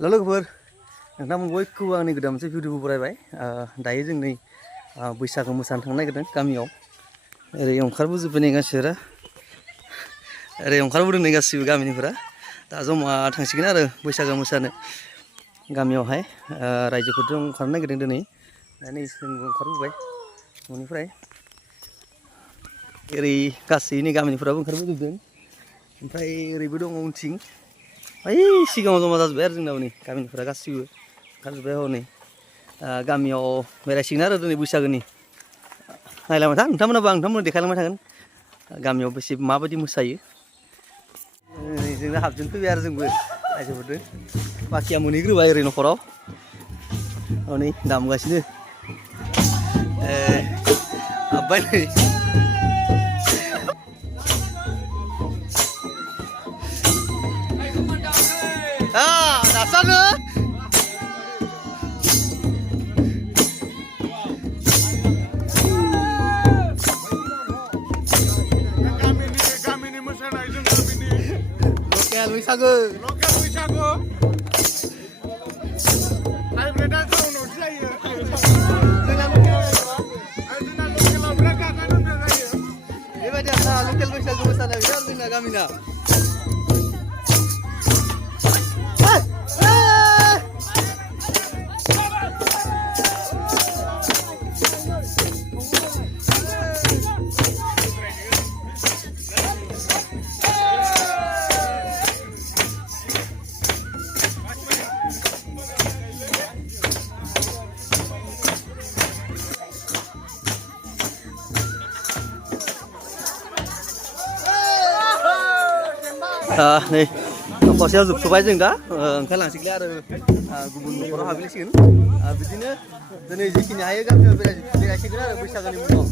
लोगोफोर नोंथांमोन बयखौबो आंनि गोदान मोनसे भिडिअ बरायबाय दायो जों नै बैसागो मोसानो थांनो नागिरदों गामियाव ओरै ओंखारबोजोब्बाय नै गासिबो ओरै ओंखारबोदों नै गासिबो गामिनिफोरा दा जमा थांसिगोन आरो बैसागो मोसानो गामियावहाय रायजोफोरजों ओंखारनो नागिरदों दिनै दा नै जोंबो ओंखारबोबाय न'निफ्राय ओरै गासै नै गामिनिफोराबो ओंखारबोजोबदों ओमफ्राय ओरैबो दङ उनथिं ओइ सिगाङाव जमा जाजोब्बाय आरो जोंनाव नै गामिनिफोरा गासिबो ओंखारजोब्बाय हनै गामियाव बेरायसिगोन आरो दिनै बैसागोनि नायलांबाय था नोंथांमोनाबो आं नोंथांमोननो देखायलांबाय थागोन गामियाव बेसे माबायदि मोसायो जोंना हाबजोन फैबाय आरो जोंबो रायजोफोरजों बाखिया मोनहैग्रोबाय ओरै न'खराव हनै दामगासिनो हाबबाय नै दासानो बैसागो हाइब्रिडआ टाउनावसो जायो जोंना लकेलाव बिराद गागानो जायो बेबायदि आरोना लकेल बैसागो मोसानाय बिराद जोंना गामिना नै न'खरसेयाव जोबथ'बाय जों दा ओंखारलांसिगोन आरो गुबुन न'खराव हाबहैसिगोन बिदिनो दिनै जिखिनि हायो गामियाव बेरायसिगोन आरो बैसागोनि मुङाव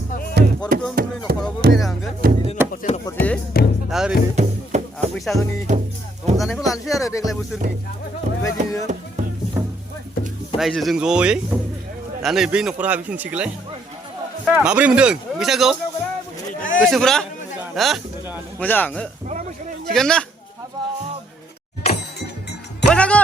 न'खरफ्रोमबो न'खरावबो बेरायहांगोन बिदिनो न'खरसे दा ओरैनो बैसागोनि रंजानायखौ लानोसै आरो देग्लाय बोसोरनि बेबायदिनो रायजोजों ज'यै दा नै बै न'खराव हाबहैफिनसिगोनलाय माबोरै मोनदों बैसागोआव गोसोफोरा मोजां थिगानो ना बैसागो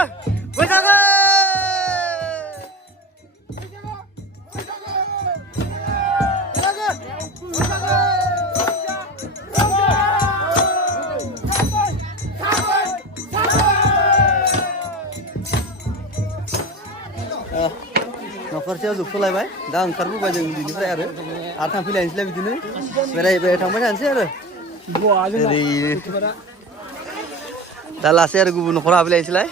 न'खरसेयाव जोबथ'लायबाय दा ओंखारबोबाय जों बिनिफ्राय आरो थांफैलायनोसैलाय बिदिनो बेराय थांबाय थानोसै आरो दा लासै आरो गुबुन न'खराव हाबहैलायनोसैलाय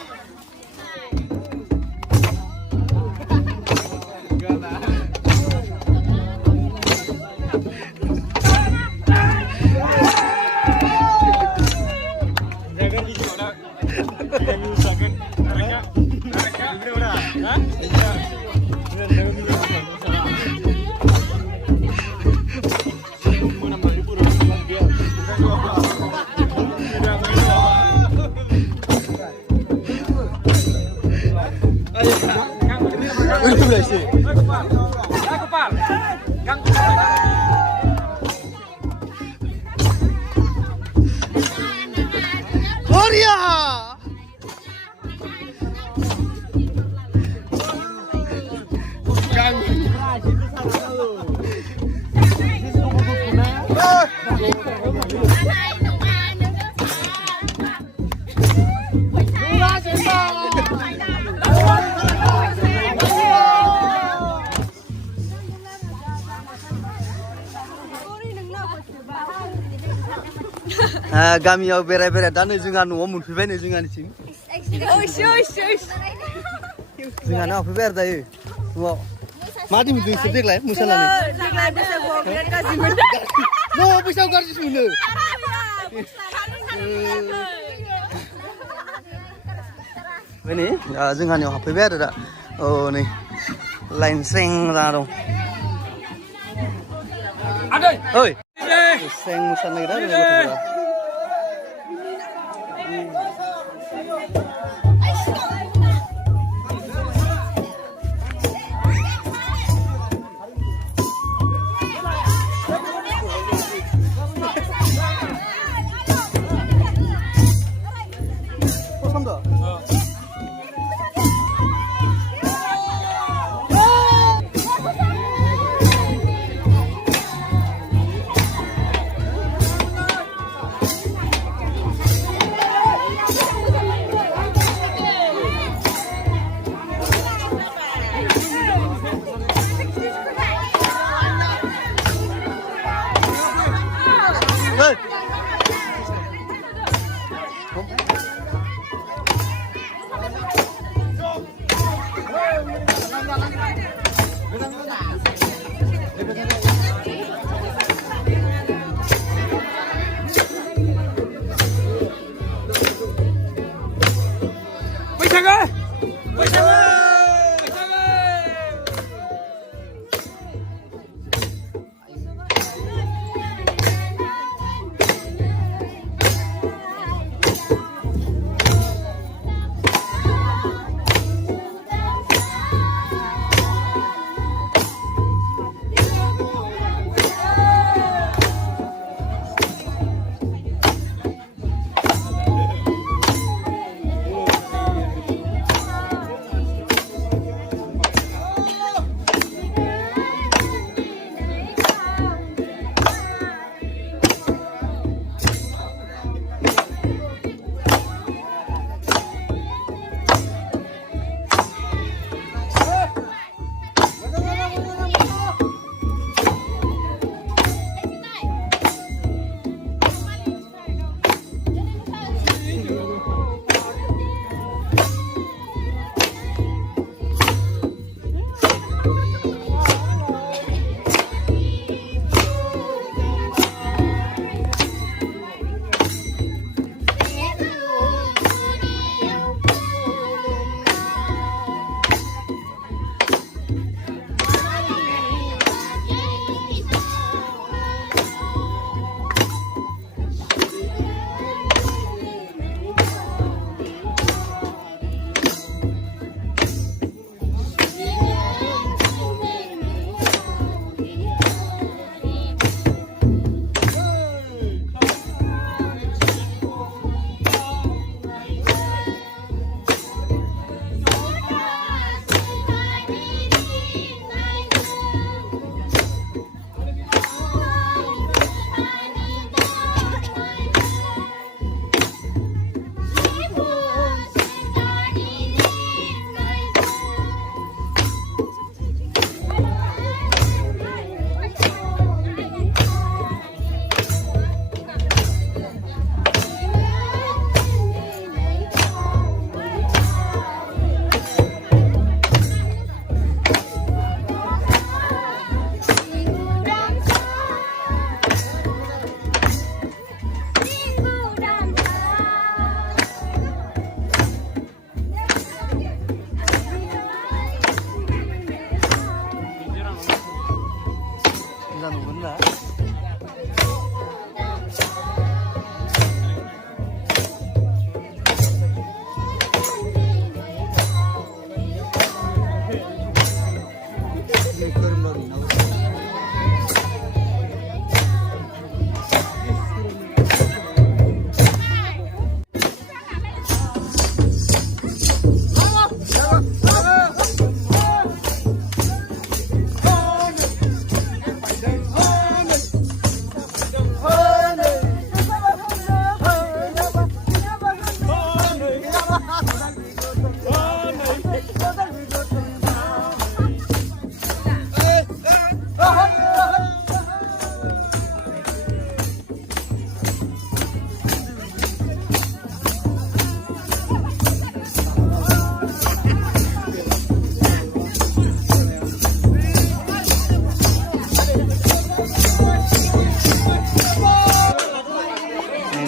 गामियाव बेराय दा नै जोंहा न'आव मोनफैबाय नै जोंहानिसिम जोंहानाव फैबाय आरो दायो न'आव मादि मोनदों नोंसोर देग्लाय मोसानानै बैसागुआव गाज्रिसो मोनो नै जोंहानियाव हाबफैबाय आरो दा नै लाइन स्रें जाना दं ओइ स्रें मोसानो नागिरदों गथ'फोरा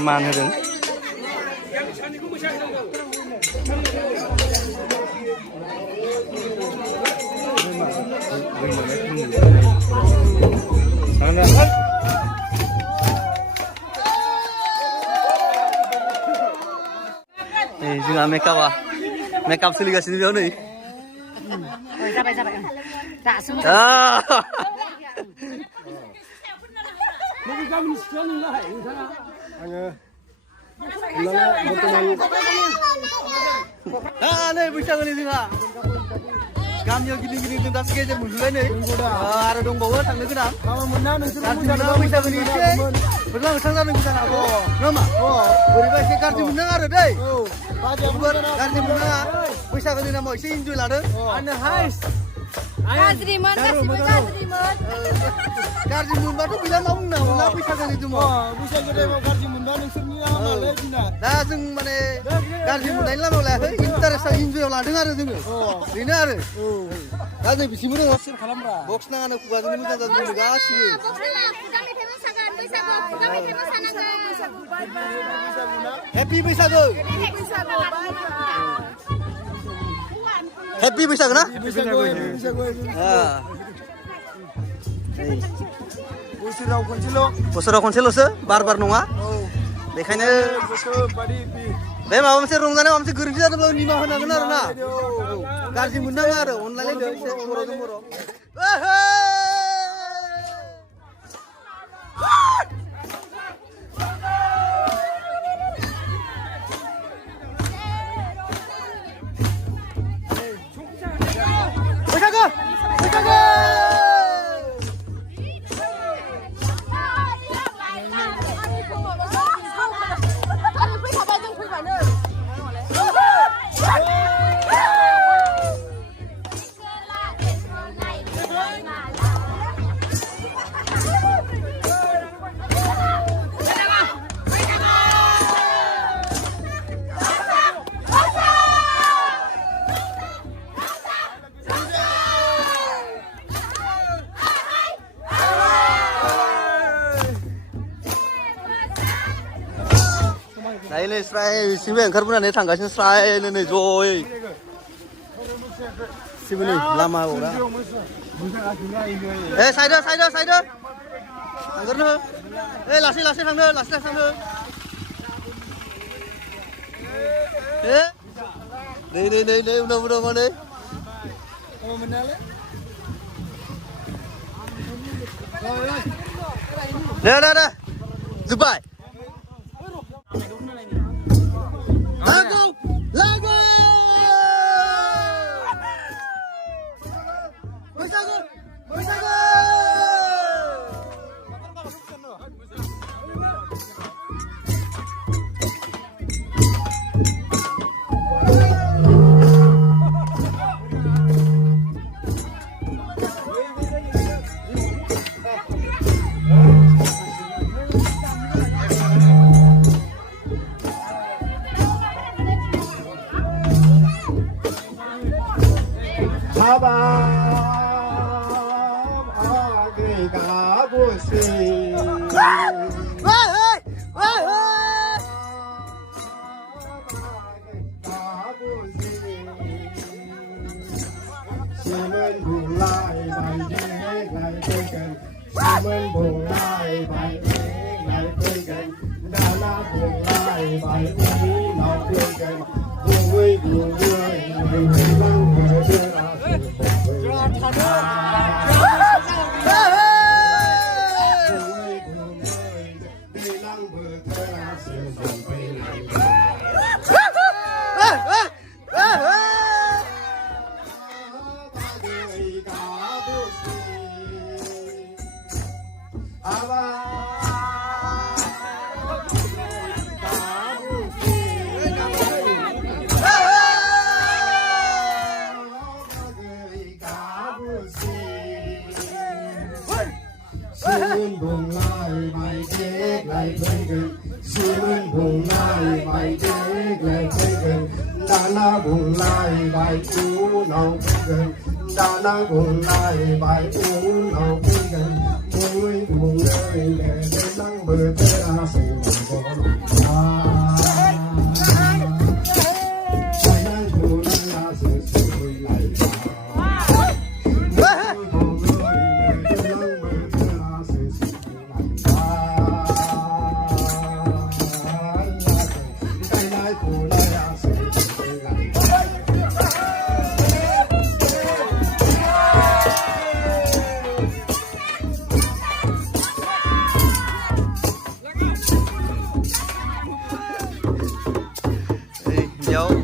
मान होदों जोंहा मेकआप सोलिगासिनो बेयाव नै जाबाय जाबाय दासो नै बैसागोनि जोंहा गामियाव गिदिं गिदिं जों दासो गेजेर मोनफैबाय नै आरो दंबावो थांनो गोनां बैसागोनि एसे मोजां मोजां जादों गोजानाबो नामा बोरैबा एसे गाज्रि मोननाङा आरो दै गाज्रि मोननाङा बैसागोनि नामाव एसे इन्जय लादों गाज्रिमोन गासिबो गाज्रिमोन गाज्रि मोनबाथ' गैला मा बुंनो हागौना बैसागोनि समाव बैसागो टाइमाव गाज्रि मोनबा नोंसोरनि लामायालाय जोंना दा जों माने गाज्रि मोननायनि लामायाव लायाखै इन्टारेस्टआव इन्जयआव लादों आरो जोङो बेनो आरो दा नै बिसिमबो दङ खालामब्रा बक्स नाङानो खुगाजोंनो मोजां जाजोबदों गासिबो हेपि बैसागो हेपि बैसागो ना बैसागु बोसोराव खनसेल'सो बार नङा बेखायनो बे माबा मोनसे रंजानाय माबा मोनसे गोरोन्थि जादोंब्ला निमाहा होनांगोन आरो ना गाज्रि मोननाङा आरो अनलायलायदो एसे बर'जों बर' नै स्राय सिंबो ओंखारबोनानै थांगासिनो स्रायनो नै जयै सिबो नै लामा औरा ए साइड थांगोरनो ए लासै थांनो ए नै उनाव माने दे जोब्बाय Lagu! बैसागो!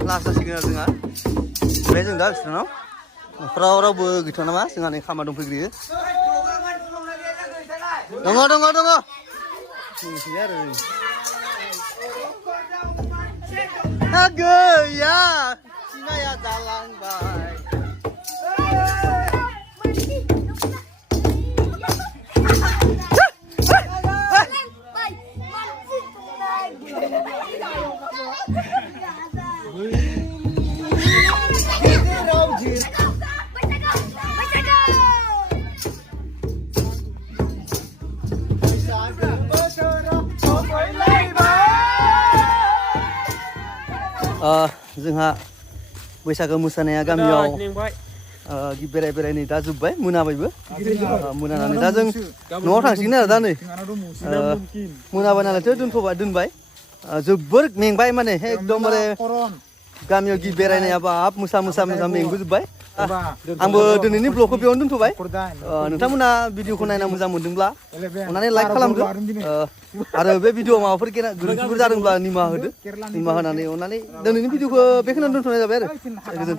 लास्टसिगोन आरो जोंहा ओमफ्राय जों दा बिसोरनाव न'खराव रावबो गैथ'आ नामा जोंहा नै खामा दंफैग्रोयो दङ आरो गैया सिनाया जालांबाय जोंहा बैसागो मोसानाया गामियाव बेराय बेराय नै दा जोब्बाय मोनाबायबो मोनानानै दा जों न'आव थांसिगोन आरो दा नै मोनाबाय नालायथ' दोनबाय जोबोर मेंबाय माने एकदमबारे गामियाव बेरायनाया बाब मोसा मेंबोजोब्बाय आंबो दिनैनि ब्लगखौ बेयावनो दोनथ'बाय नोंथांमोना भिडिअखौ नायना मोजां मोनदोंब्ला अननानै लाइक खालामदो आरो बे भिडिअआव माबाफोर गोरोन्थिफोर जादोंब्ला निमाहा होदो निमाहा होनानै अननानै दिनैनि भिडिअखौ बेखिनियावनो दोनथ'नाय जाबाय आरो गोजोन्थों